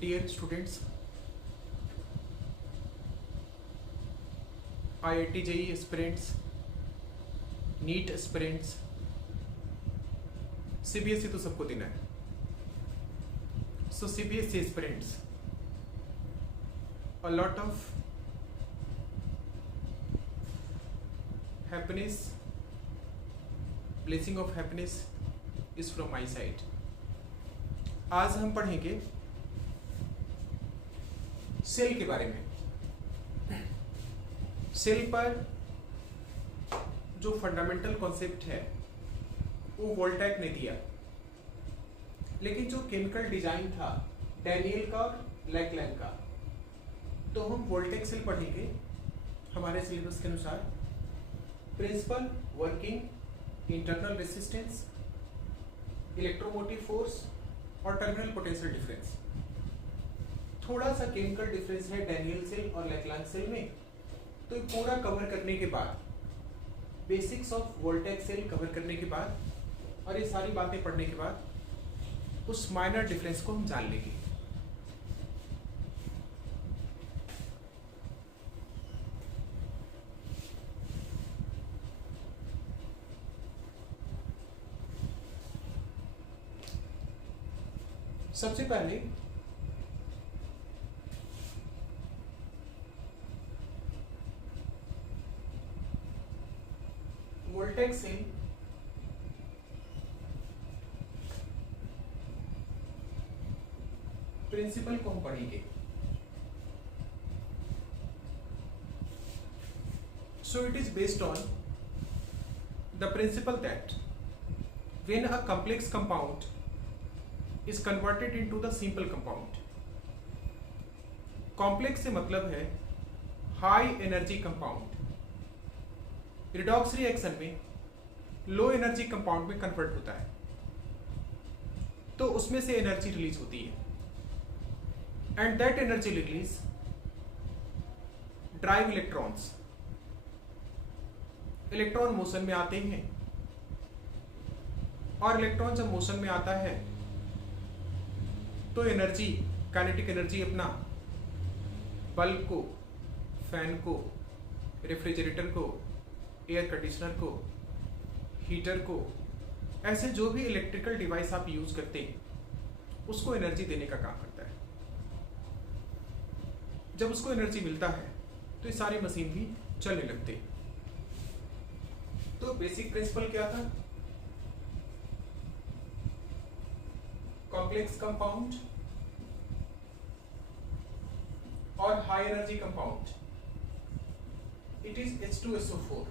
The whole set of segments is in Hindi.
Dear students, IIT JEE aspirants, NEET aspirants, CBSE तो सबको देना है. So CBSE aspirants, a lot of happiness, blessing of happiness is from my side. आज हम पढ़ेंगे सेल के बारे में. सेल पर जो फंडामेंटल कॉन्सेप्ट है वो वोल्टैक ने दिया, लेकिन जो केमिकल डिजाइन था डैनियल का और लैकलैंड का, तो हम वोल्टैक सेल पढ़ेंगे हमारे सिलेबस के अनुसार. Principle, working, internal resistance, electromotive force और टर्मिनल पोटेंशियल डिफरेंस. थोड़ा सा केमिकल डिफरेंस है डैनियल सेल और लैकलैंड सेल में. तो ये पूरा कवर करने के बाद, basics of voltaic cell cover करने के बाद और ये सारी बातें पढ़ने के बाद उस माइनर डिफरेंस को हम जान लेंगे. सबसे पहले वोल्टैक सेल प्रिंसिपल को हम पढ़ेंगे. So it is based on the principle that when a complex compound is converted into the simple compound, complex से मतलब है high energy compound, redox reaction में लो एनर्जी कंपाउंड में कन्वर्ट होता है, तो उसमें से एनर्जी रिलीज होती है. And that energy release drive electrons. Electron motion में आते हैं और इलेक्ट्रॉन जब मोशन में आता है तो एनर्जी, काइनेटिक एनर्जी अपना बल्ब को, फैन को, रेफ्रिजरेटर को, एयर कंडीशनर को, हीटर को, ऐसे जो भी इलेक्ट्रिकल डिवाइस आप यूज करते हैं उसको एनर्जी देने का काम करता है. जब उसको एनर्जी मिलता है तो ये सारी मशीन भी चलने लगते हैं. तो बेसिक प्रिंसिपल क्या था? कॉम्प्लेक्स कंपाउंड और high energy compound, it is H2SO4.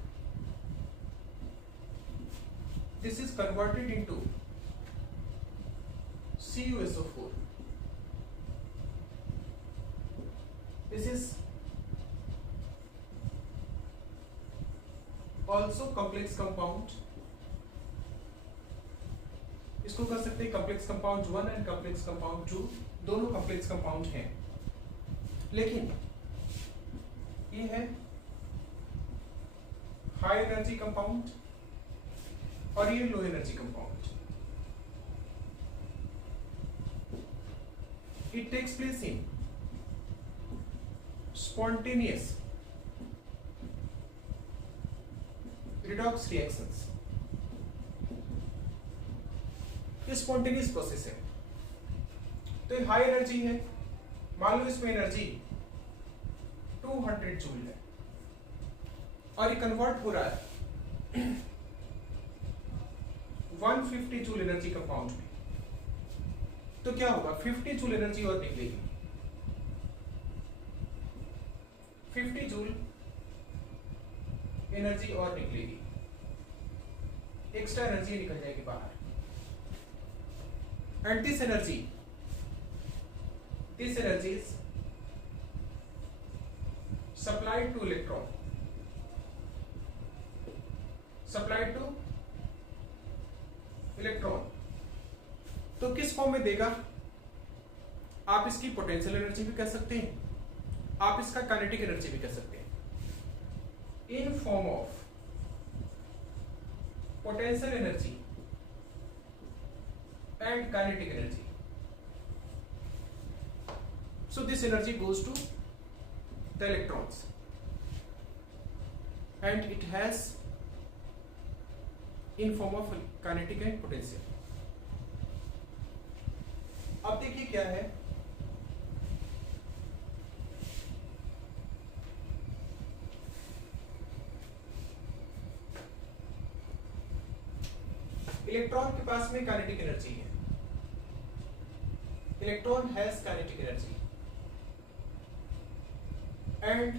This is converted into CuSO4. This is also complex compound. इसको कर सकते हैं complex compound 1 and complex compound 2, दोनों कॉम्प्लेक्स कंपाउंड हैं. लेकिन ये है हाई एनर्जी कंपाउंड और ये low energy compound. It takes place in spontaneous redox reactions. ये स्पॉन्टेनियस प्रोसेस है. तो ये हाई एनर्जी है, मान लो इसमें एनर्जी 200 जूल है और ये कन्वर्ट हो रहा है 150 जूल एनर्जी कंपाउंड में. तो क्या होगा? 50 जूल एनर्जी और निकलेगी. 50 जूल एनर्जी और निकलेगी, एक्स्ट्रा एनर्जी निकल जाएगी बाहर. And this energy is supplied to electron, supplied to electron. तो किस फॉर्म में देगा? आप इसकी पोटेंशियल एनर्जी भी कह सकते हैं, आप इसका काइनेटिक एनर्जी भी कह सकते हैं. In form of potential energy and kinetic energy. So this energy goes to the electrons and it has in form of kinetic and potential. अब देखिए क्या है, इलेक्ट्रॉन के पास में काइनेटिक एनर्जी है. Electron has kinetic energy and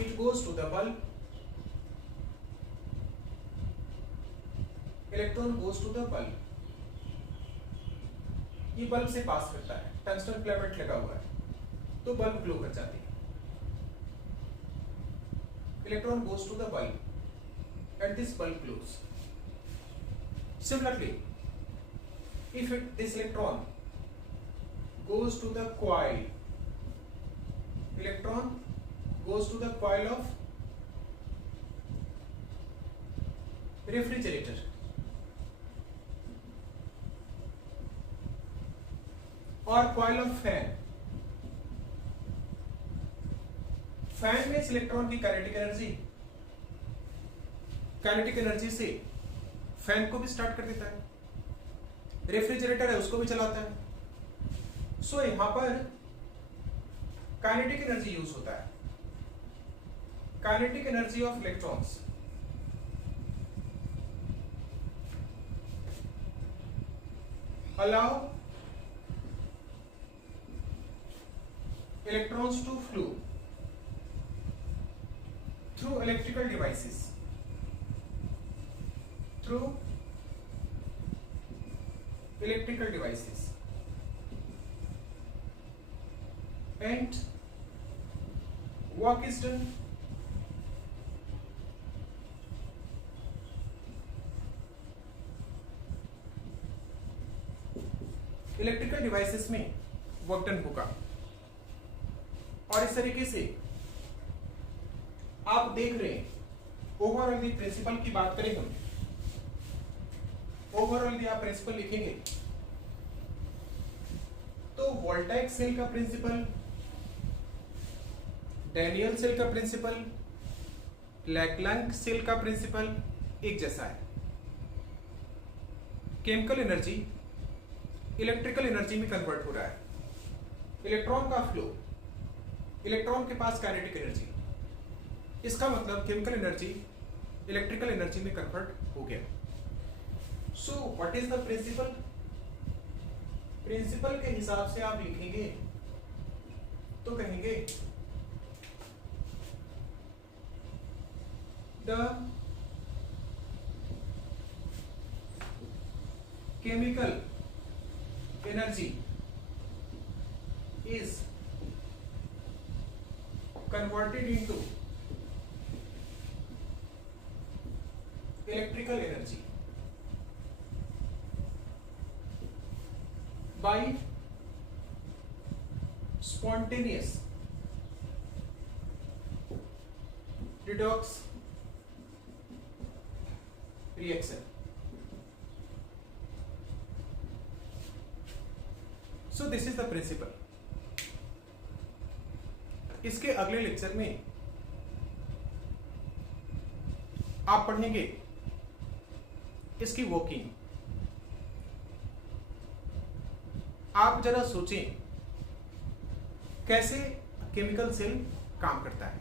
it goes to the bulb. Electron goes to the bulb. ये बल्ब से पास करता है, टंगस्टन फिलामेंट लगा हुआ है तो बल्ब ग्लो कर जाती है. Electron goes to the bulb and this bulb glows. Similarly, if this electron goes to the coil, electron goes to the coil of refrigerator, or coil of fan. Fan में इलेक्ट्रॉन की काइनेटिक एनर्जी से फैन को भी स्टार्ट कर देता है, रेफ्रिजरेटर है उसको भी चलाता है. सो यहां पर काइनेटिक एनर्जी यूज होता है. Kinetic energy of electrons allow electrons to flow through electrical devices, through electrical devices, and work is done electrical devices में वर्क डन होगा. और इस तरीके से आप देख रहे हैं ओवरऑल प्रिंसिपल की बात करें हम, ओवरऑल आप प्रिंसिपल लिखेंगे तो वोल्टाइक सेल का प्रिंसिपल, डैनियल सेल का प्रिंसिपल, लैक्लांक सेल का प्रिंसिपल एक जैसा है. केमिकल एनर्जी इलेक्ट्रिकल एनर्जी में कन्वर्ट हो रहा है. इलेक्ट्रॉन का फ्लो, इलेक्ट्रॉन के पास काइनेटिक एनर्जी, इसका मतलब केमिकल एनर्जी इलेक्ट्रिकल एनर्जी में कन्वर्ट हो गया. So what is the principle? Principle के हिसाब से आप लिखेंगे तो कहेंगे the chemical energy is converted into electrical energy by spontaneous redox reaction. So this is the principle. इसके अगले लेक्चर में आप पढ़ेंगे इसकी वर्किंग. आप जरा सोचें कैसे केमिकल सेल काम करता है.